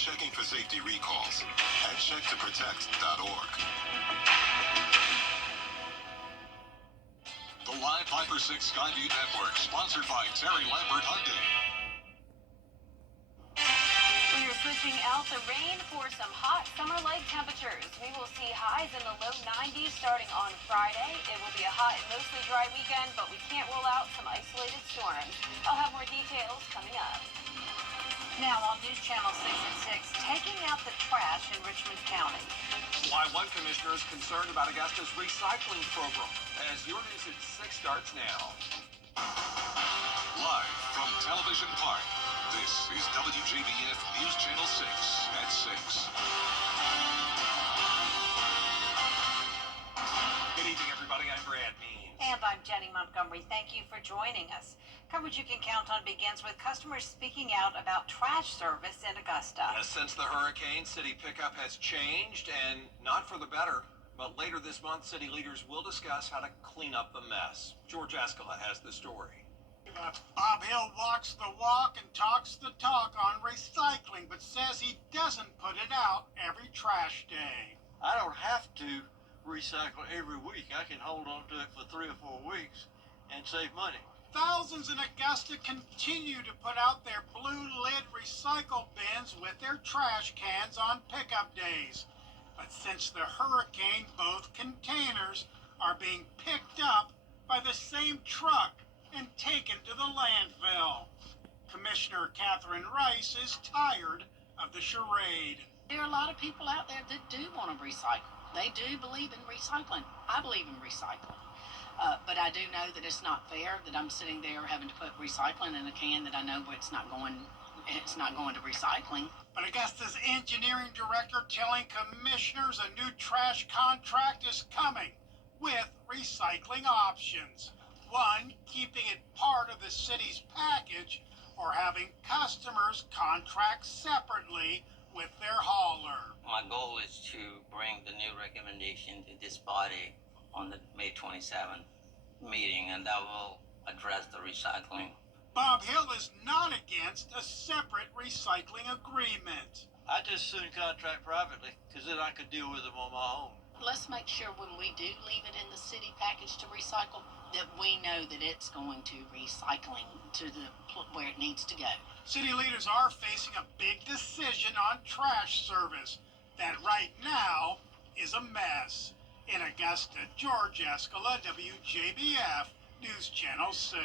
checking for safety recalls at checktoprotect.org. The Live 5 6 Skyview Network, sponsored by Terry Lambert Hyundai. We are switching out the rain for some hot summer-like temperatures. We will see highs in the low 90s starting on Friday. It will be a hot and mostly dry weekend, but we can't rule out some isolated storms. I'll have more details coming up. Now on News Channel 6 at 6, taking out the trash in Richmond County. Why one commissioner is concerned about Augusta's recycling program. As your News at 6 starts now. Live from Television Park, this is WJBF News Channel 6 at 6. Good evening, everybody. I'm Brad Means. And I'm Jenny Montgomery. Thank you for joining us. Coverage you can count on begins with customers speaking out about trash service in Augusta. Since the hurricane, city pickup has changed, and not for the better. But later this month, city leaders will discuss how to clean up the mess. George Escala has the story. Bob Hill walks the walk and talks the talk on recycling, but says he doesn't put it out every trash day. I don't have to recycle every week. I can hold on to it for 3 or 4 weeks and save money. Thousands in Augusta continue to put out their blue lid recycle bins with their trash cans on pickup days. But since the hurricane, both containers are being picked up by the same truck and taken to the landfill. Commissioner Catherine Rice is tired of the charade. There are a lot of people out there that do want to recycle. They do believe in recycling. I believe in recycling. But I do know that it's not fair that I'm sitting there having to put recycling in a can that I know it's not going to recycling. But Augusta's engineering director telling commissioners a new trash contract is coming with recycling options. One, keeping it part of the city's package, or having customers contract separately with their hauler. My goal is to bring the new recommendation to this body on the May 27th meeting, and that will address the recycling. Bob Hill is not against a separate recycling agreement. I just soon contract privately because then I could deal with them on my own. Let's make sure when we do leave it in the city package to recycle that we know that it's going to recycling to the where it needs to go. City leaders are facing a big decision on trash service that right now is a mess. In Augusta, George Escala, WJBF News Channel 6.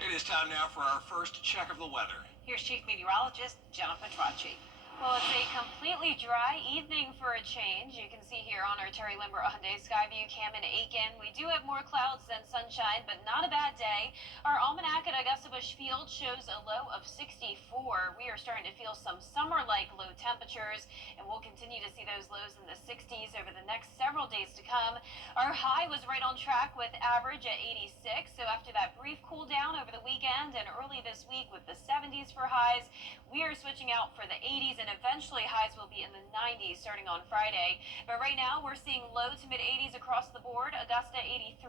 It is time now for our first check of the weather. Here's Chief Meteorologist Jenna Petracci. Well, it's a completely dry evening for a change. You can see here on our Terry Lambert Hyundai Skyview cam in Aiken. We do have more clouds than sunshine, but not a bad day. Our almanac at Augusta Busch Field shows a low of 64. We are starting to feel some summer-like low temperatures, and we'll continue to see those lows in the 60s over the next several days to come. Our high was right on track with average at 86, so after that brief cool down over the weekend and early this week with the 70s for highs, we are switching out for the 80s, and eventually highs will be in the 90s starting on Friday. But right now we're seeing low to mid 80s across the board. Augusta 83,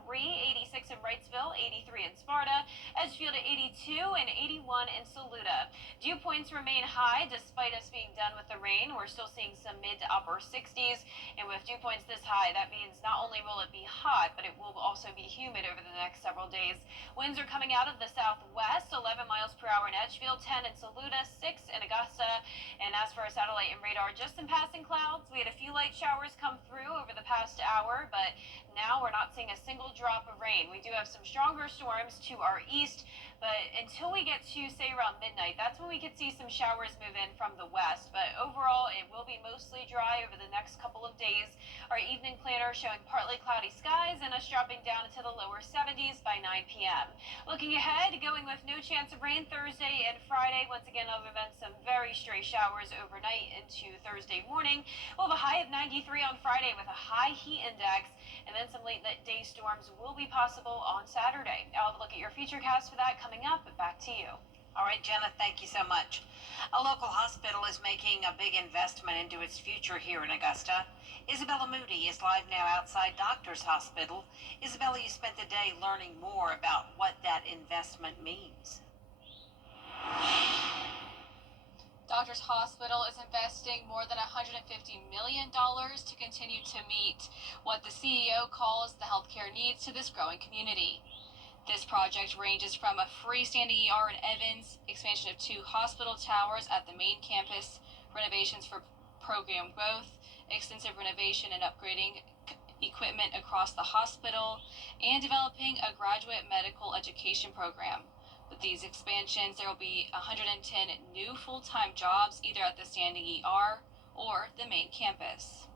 86 in Wrightsville, 83 in Sparta, Edgefield at 82, and 81 in Saluda. Dew points remain high despite us being done with the rain. We're still seeing some mid to upper 60s, and with dew points this high, that means not only will it be hot, but it will also be humid over the next several days. Winds are coming out of the southwest, 11 miles per hour in Edgefield, 10 in Saluda, 6 in Augusta. And as for our satellite and radar, just some passing clouds. We had a few light showers come through over the past hour, but now we're not seeing a single drop of rain. We do have some stronger storms to our east, but until we get to, say, around midnight, that's when we could see some showers move in from the west. But overall, it will be mostly dry over the next couple of days. Our evening planner showing partly cloudy skies and us dropping down into the lower 70s by 9 p.m. Looking ahead, going with no chance of rain Thursday and Friday. Once again, other than some very stray showers overnight into Thursday morning. We'll have a high of 93 on Friday with a high heat index, and then some late day storms will be possible on Saturday. I'll have a look at your futurecast for that coming up. Back to you. All right, Jenna, thank you so much. A local hospital is making a big investment into its future here in Augusta. Isabella Moody is live now outside Doctors Hospital. Isabella, you spent the day learning more about what that investment means. Doctors Hospital is investing more than $150 million to continue to meet what the CEO calls the healthcare needs to this growing community. This project ranges from a freestanding ER in Evans, expansion of 2 hospital towers at the main campus, renovations for program growth, extensive renovation and upgrading equipment across the hospital, and developing a graduate medical education program. With these expansions, there will be 110 new full-time jobs either at the standing ER or the main campus.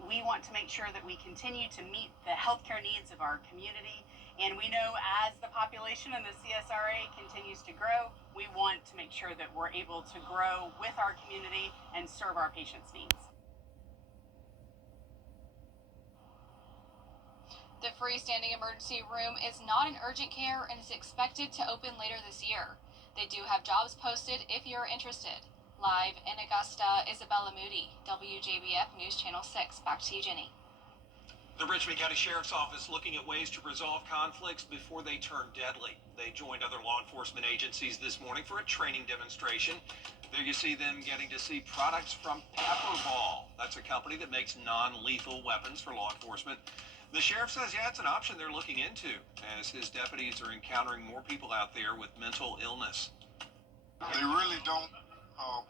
We want to make sure that we continue to meet the healthcare needs of our community. And we know as the population in the CSRA continues to grow, we want to make sure that we're able to grow with our community and serve our patients' needs. The freestanding emergency room is not in urgent care and is expected to open later this year. They do have jobs posted if you're interested. Live in Augusta, Isabella Moody, WJBF News Channel 6. Back to you, Jenny. The Richmond County Sheriff's Office looking at ways to resolve conflicts before they turn deadly. They joined other law enforcement agencies this morning for a training demonstration. There you see them getting to see products from Pepperball. That's a company that makes non-lethal weapons for law enforcement. The sheriff says, yeah, it's an option they're looking into as his deputies are encountering more people out there with mental illness. They really don't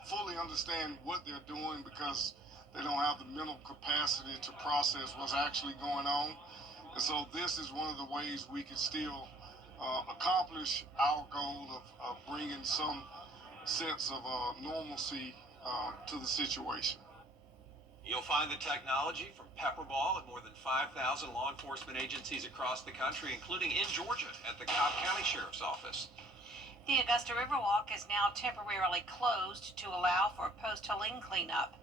fully understand what they're doing because they don't have the mental capacity to process what's actually going on. And so this is one of the ways we can still accomplish our goal of bringing some sense of normalcy to the situation. You'll find the technology from Pepperball at more than 5,000 law enforcement agencies across the country, including in Georgia at the Cobb County Sheriff's Office. The Augusta Riverwalk is now temporarily closed to allow for post-Helene cleanup.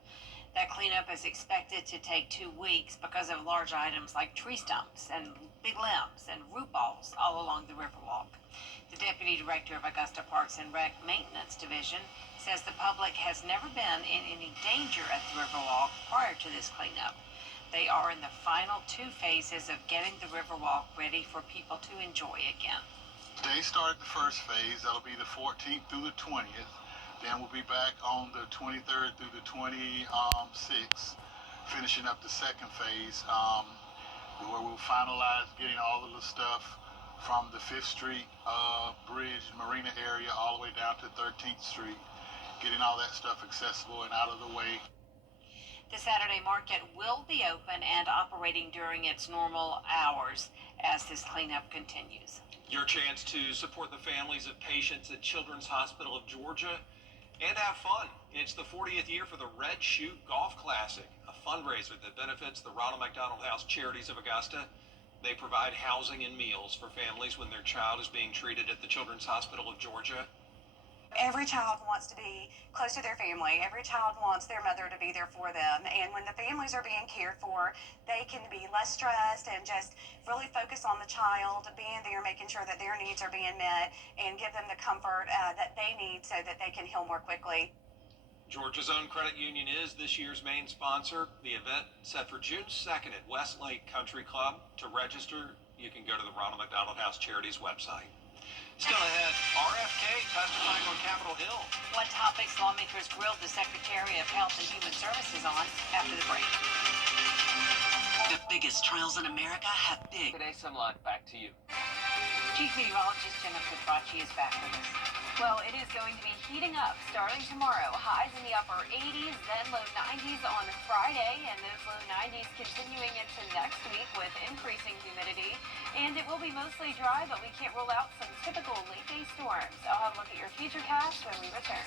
That cleanup is expected to take 2 weeks because of large items like tree stumps and big limbs and root balls all along the Riverwalk. The Deputy Director of Augusta Parks and Rec Maintenance Division says the public has never been in any danger at the Riverwalk prior to this cleanup. They are in the final 2 phases of getting the Riverwalk ready for people to enjoy again. Today started the first phase. That'll be the 14th through the 20th. Then we'll be back on the 23rd through the 26th, finishing up the second phase, where we'll finalize getting all of the stuff from the 5th Street Bridge Marina area all the way down to 13th Street, getting all that stuff accessible and out of the way. The Saturday market will be open and operating during its normal hours as this cleanup continues. Your chance to support the families of patients at Children's Hospital of Georgia and have fun. It's the 40th year for the Red Shoe Golf Classic, a fundraiser that benefits the Ronald McDonald House Charities of Augusta. They provide housing and meals for families when their child is being treated at the Children's Hospital of Georgia. Every child wants to be close to their family. Every child wants their mother to be there for them. And when the families are being cared for, they can be less stressed and just really focus on the child, being there, making sure that their needs are being met, and give them the comfort that they need so that they can heal more quickly. Georgia's Own Credit Union is this year's main sponsor. The event set for June 2nd at Westlake Country Club. To register, you can go to the Ronald McDonald House Charities website. Still ahead, RFK testifying on Capitol Hill. What topics lawmakers grilled the Secretary of Health and Human Services on after the break. The biggest trials in America have big. Today, some luck. Back to you. Chief Meteorologist Jennifer Petracci is back with us. Well, it is going to be heating up starting tomorrow. Highs in the upper 80s, then low 90s on Friday, and those low 90s continuing into next week with increasing humidity. And it will be mostly dry, but we can't rule out some typical late day storms. I'll have a look at your futurecast when we return.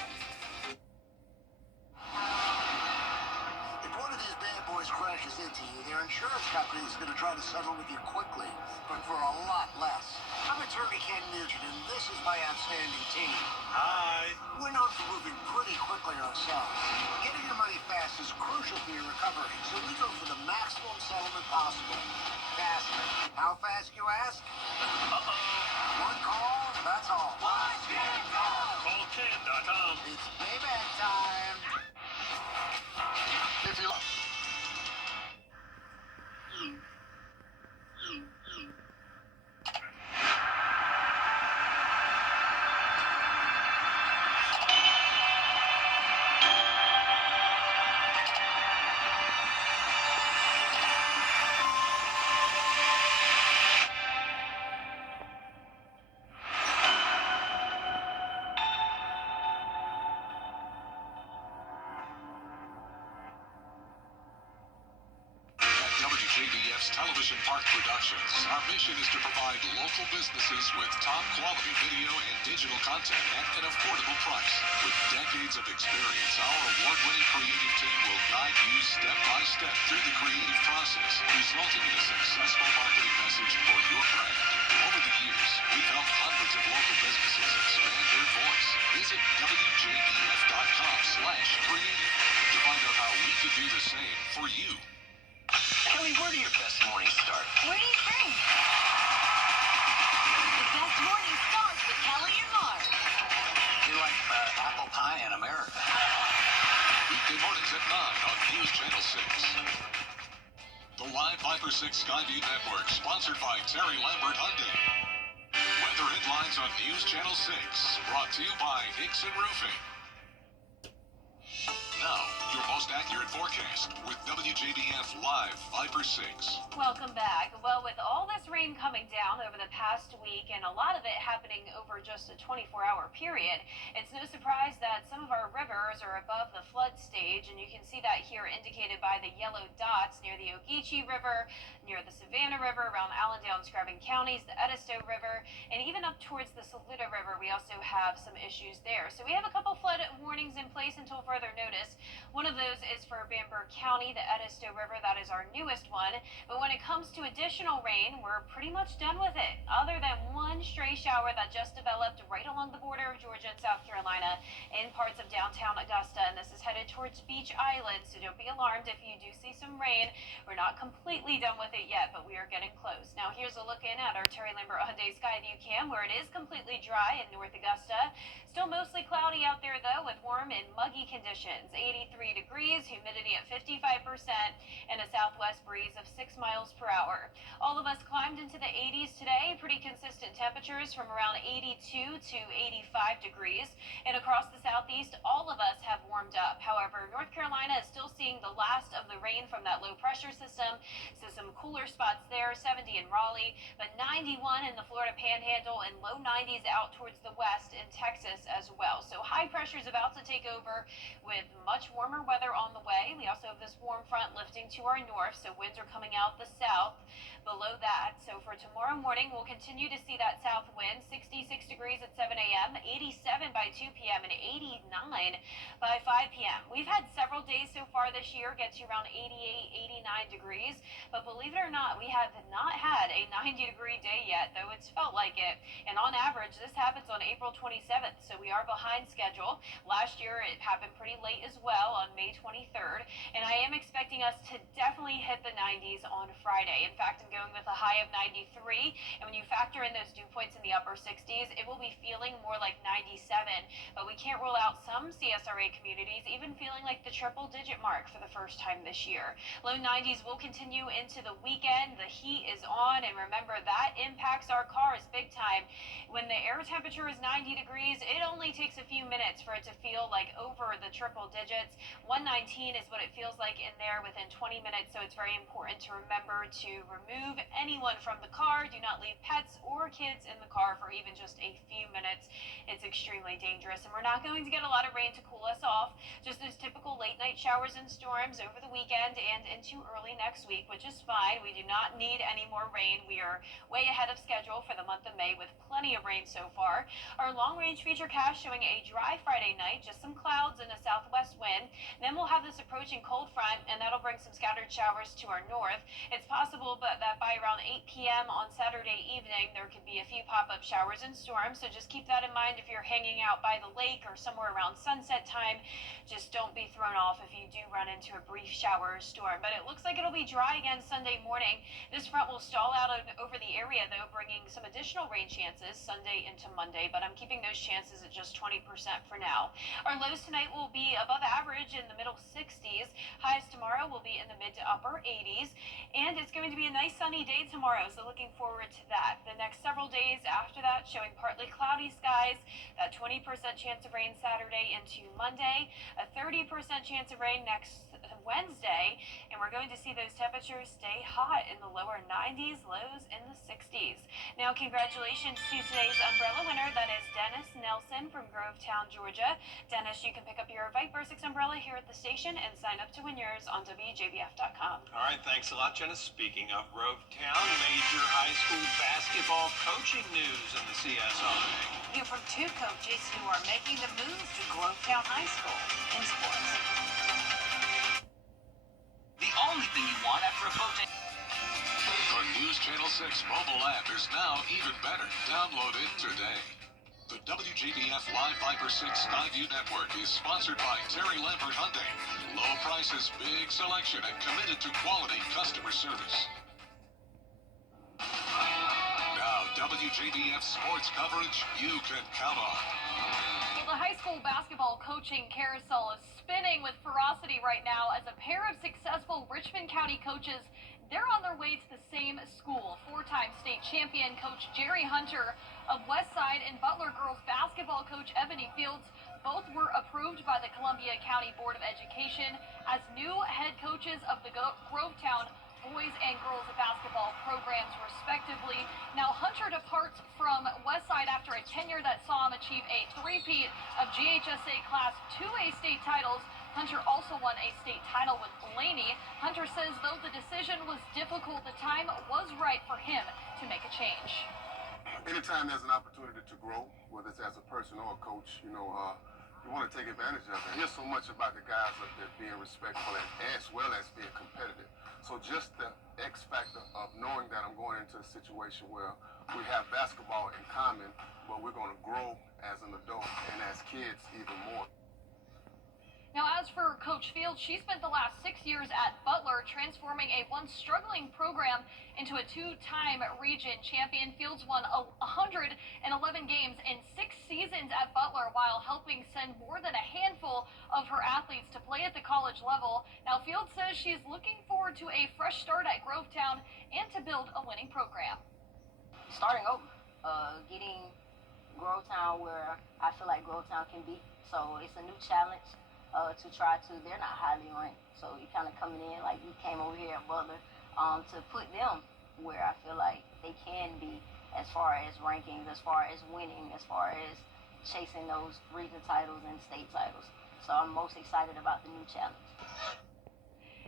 If one of these bad boys crashes into you, their insurance company is going to try to settle with you quickly, but for a lot less. I'm attorney Ken Nugent, and this is my outstanding team. Hi. We're known for moving pretty quickly ourselves. Getting your money fast is crucial for your recovery, so we go for the maximum settlement possible. Faster. How fast, you ask? One call, that's all. One call. Call Ken.com. It's payback time. If you Television Park Productions. Our mission is to provide local businesses with top quality video and digital content at an affordable price. With decades of experience, our award-winning creative team will guide you step by step through the creative process, resulting in a successful marketing message for your brand. Over the years, we've helped hundreds of local businesses expand their voice. Visit WJBF.com/creative to find out how we can do the same for you. Kelly, where do your best mornings start? Where do you think? The best morning starts with Kelly and Mark. You're like apple pie in America. Weekday mornings at 9 on News Channel 6. The Live 5 for 6 Skyview Network, sponsored by Terry Lambert Hyundai. Weather headlines on News Channel 6, brought to you by Hickson Roofing. Now, your most accurate forecast with WJBF Live 5 for 6. Welcome back. Well, with all this rain coming down over the past week and a lot of it happening over just a 24-hour period, it's no surprise that some of our rivers are above the flood stage, and you can see that here indicated by the yellow dots near the Ogeechee River, near the Savannah River, around Allendale and Screven counties, the Edisto River, and even up towards the Saluda River, we also have some issues there. So we have a couple flood warnings in place until further notice. One of those is for Bamberg County, the Edisto River. That is our newest one. But when it comes to additional rain, we're pretty much done with it, other than one stray shower that just developed right along the border of Georgia and South Carolina in parts of downtown Augusta. And this is headed towards Beach Island, so don't be alarmed if you do see some rain. We're not completely done with it yet, but we are getting close. Now here's a look in at our Terry Lambert Hyundai Skyview Cam, where it is completely dry in North Augusta. Still mostly cloudy out there, though, with warm and muggy conditions. 83 degrees, humidity at 55%, and a southwest breeze of 6 miles per hour. All of us climbed into the 80s today, pretty consistent temperatures from around 82 to 85 degrees. And across the southeast, all of us have warmed up. However, North Carolina is still seeing the last of the rain from that low pressure system, so some cooler spots there, 70 in Raleigh, but 91 in the Florida Panhandle and low 90s out towards the west in Texas as well. So high pressure is about to take over with much warmer weather on the way. We also have this warm front lifting to our north, so winds are coming out the south below that. So for tomorrow morning, we'll continue to see that south wind, 66 degrees at 7 a.m., 87 by 2 p.m., and 89 by 5 p.m. We've had several days so far this year get to around 88, 89 degrees, but believe it or not, we have not had a 90-degree day yet, though it's felt like it. And on average, this happens on April 27th, so we are behind schedule. Last year, it happened pretty late as well on May 23rd, and I am expecting us to definitely hit the 90s on Friday. In fact, I'm going with a high of 93, and when you factor in those dew points in the upper 60s, it will be feeling more like 97, but we can't rule out some CSRA communities even feeling like the triple-digit mark for the first time this year. Low 90s will continue into the weekend. The heat is on, and remember, that impacts our cars big time. When the air temperature is 90 degrees, it only takes a few minutes for it to feel like over the triple digits. 119 is what it feels like in there within 20 minutes, so it's very important to remember to remove anyone from the car. Do not leave pets or kids in the car for even just a few minutes. It's extremely dangerous, and we're not going to get a lot of rain to cool us off. Just those typical late-night showers and storms over the weekend and into early next week, which is fine. We do not need any more rain. We are way ahead of schedule for the month of May with plenty of rain so far. Our long-range futurecast showing a dry Friday night, just some clouds and a southwest wind. Then we'll have this approaching cold front, and that'll bring some scattered showers to our north. It's possible but that by around 8 p.m. on Saturday evening, there could be a few pop-up showers and storms, so just keep that in mind if you're hanging out by the lake or somewhere around sunset time. Just don't be thrown off if you do run into a brief shower or storm. But it looks like it'll be dry again Sunday morning. This front will stall out over the area, though, bringing some additional rain chances Sunday into Monday, but I'm keeping those chances at just 20% for now. Our lows tonight will be above average in the middle 60s. Highs tomorrow will be in the mid to upper 80s, and it's going to be a nice sunny day tomorrow, so looking forward to that. The next several days after that showing partly cloudy skies, that 20% chance of rain Saturday into Monday, a 30% chance of rain next Wednesday, and we're going to see those temperatures stay hot in the lower 90s, lows in the 60s. Now, congratulations to today's umbrella winner. That is Dennis Nelson from Grovetown, Georgia. Dennis, you can pick up your Viper 6 umbrella here at the station and sign up to win yours on WJBF.com. All right, thanks a lot, Jenna. Speaking of Grovetown, major high school basketball coaching news in the CSI. Hear from two coaches who are making the move to Grovetown High School in sports. The only thing you want after a coaching. The News Channel 6 mobile app is now even better. Download it today. The WJBF Live Viper 6 Skyview Network is sponsored by Terry Lambert Hyundai. Low prices, big selection, and committed to quality customer service. Now, WJBF sports coverage you can count on. Well, the high school basketball coaching carousel is spinning with ferocity right now as a pair of successful Richmond County coaches, they're on their way to the same school. Four-time state champion coach Jerry Hunter of Westside and Butler girls basketball coach Ebony Fields both were approved by the Columbia County Board of Education as new head coaches of the Grovetown boys and girls basketball programs, respectively. Now, Hunter departs from Westside after a tenure that saw him achieve a three-peat of GHSA Class 2A state titles. Hunter also won a state title with Blaney. Hunter says, though the decision was difficult, the time was right for him to make a change. Anytime there's an opportunity to grow, whether it's as a person or a coach, you want to take advantage of it. Here's so much about the guys up there being respectful as well as being competitive. So just the X factor of knowing that I'm going into a situation where we have basketball in common, but we're going to grow as an adult and as kids even more. Now, as for Coach Fields, she spent the last 6 years at Butler transforming a once struggling program into a two-time region champion. Fields won 111 games in 6 seasons at Butler while helping send more than a handful of her athletes to play at the college level. Now, Fields says she's looking forward to a fresh start at Grovetown and to build a winning program. Starting over, getting Grovetown where I feel like Grovetown can be. So it's a new challenge. To try to, they're not highly ranked, so you kind of coming in like you came over here at Butler to put them where I feel like they can be as far as rankings, as far as winning, as far as chasing those region titles and state titles. So I'm most excited about the new challenge.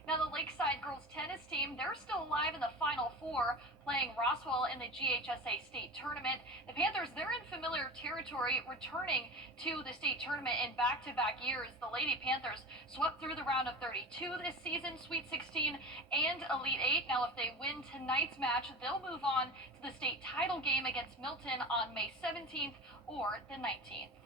Now, the Lakeside girls tennis team, they're still alive in the Final Four, playing Roswell in the GHSA state tournament. The Panthers, they're in familiar territory, returning to the state tournament in back-to-back years. The Lady Panthers swept through the round of 32 this season, Sweet 16 and Elite 8. Now, if they win tonight's match, they'll move on to the state title game against Milton on May 17th or the 19th.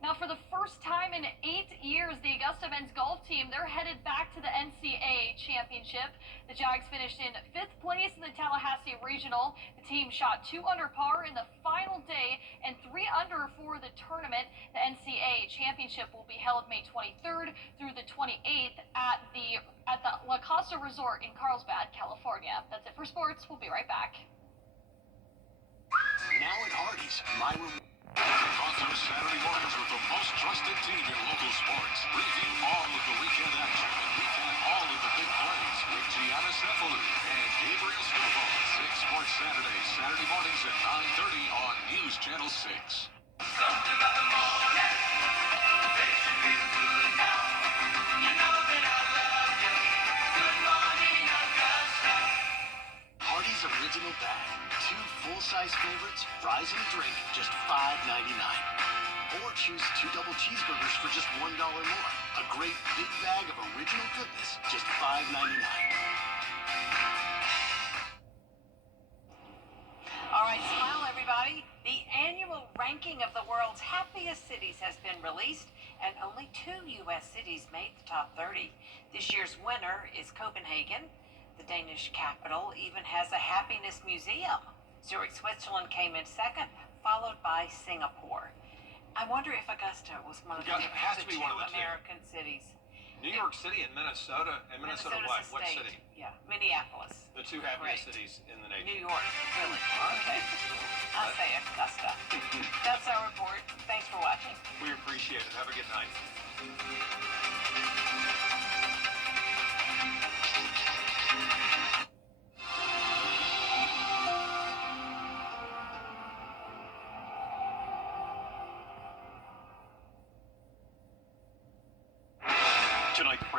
Now, for the first time in 8 years, the Augusta men's golf team, they're headed back to the NCAA championship. The Jags finished in 5th place in the Tallahassee Regional. The team shot 2 under par in the final day and 3 under for the tournament. The NCAA championship will be held May 23rd through the 28th at the La Costa Resort in Carlsbad, California. That's it for sports. We'll be right back. Now at Hardee's, my reward. On through Saturday mornings with the most trusted team in local sports. Preview all of the weekend action and recap all of the big plays with Gianna Cefalu and Gabriel Snowball. 6 Sports Saturdays, Saturday mornings at 9:30 on News Channel 6. Something about the morning. They should feel good now. You know that I love you. Good morning, Augusta. Hardee's Original Bag. 2 full-size favorites, fries and a drink, just $5.99. Or choose 2 double cheeseburgers for just $1 more. A great big bag of original goodness, just $5.99. All right, smile everybody. The annual ranking of the world's happiest cities has been released, and only 2 U.S. cities made the top 30. This year's winner is Copenhagen. The Danish capital even has a happiness museum. Zurich, Switzerland came in second, followed by Singapore. I wonder if Augusta was one of the has to be one of the 2 American cities. New York City and Minnesota. And Minnesota what? What city? Yeah, Minneapolis. The 2 happiest cities in the nation. New York, really. Okay. I'll say Augusta. That's our report. Thanks for watching. We appreciate it. Have a good night. Unfortunately,